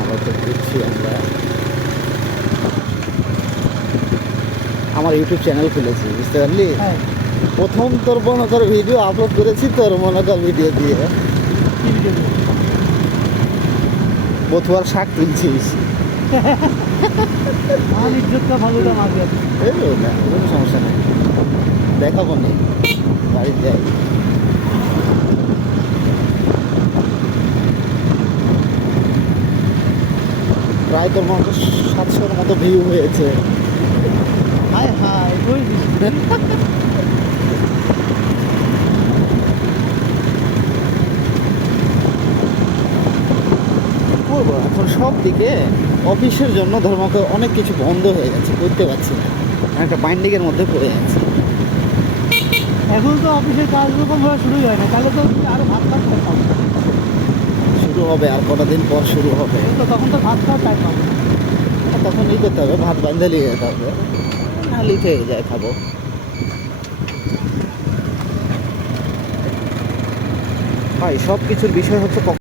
আবার তো ঘুরছি আমরা। আমার ইউটিউব চ্যানেল খুলেছি, বুঝতে পারলি? হ্যাঁ, প্রথম তোর মনে কর ভিডিও আপলোড করেছি তোর মনে কর ভিডিও দিয়ে কি ভিডিও দেবো? বথুয়ার শাক তুলছিস। আমার ইজ্জতটা ভালোটা মারবে। এই ওটা কোনো সমস্যা নেই, দেখাবো নি, বাড়ির যাই। প্রায় তোর মতো 700-র মতো ভিউ হয়েছে। হায় হায়, ওই কি করবো এখন, সব দিকে অফিসের জন্য ধর্মকে অনেক কিছু বন্ধ হয়ে গেছে, করতে পারছি না, একটা বাইন্ডিংয়ের মধ্যে পড়ে যাচ্ছে। এখন তো অফিসের কাজ ওরকম ভাবে শুরুই হয় না, তাহলে তো আরো ভাত খাওয়ার টাইম পাবো। শুরু হবে আর কটা দিন পর শুরু হবে। তো তখন তো ভাত খাওয়ার টাইম পাবো না। তখন ই করতে হবে, ভাত বান্ধে নিয়ে যেতে হবে, না লিখে যায় খাবো। ভাই সব কিছুর বিষয় হচ্ছে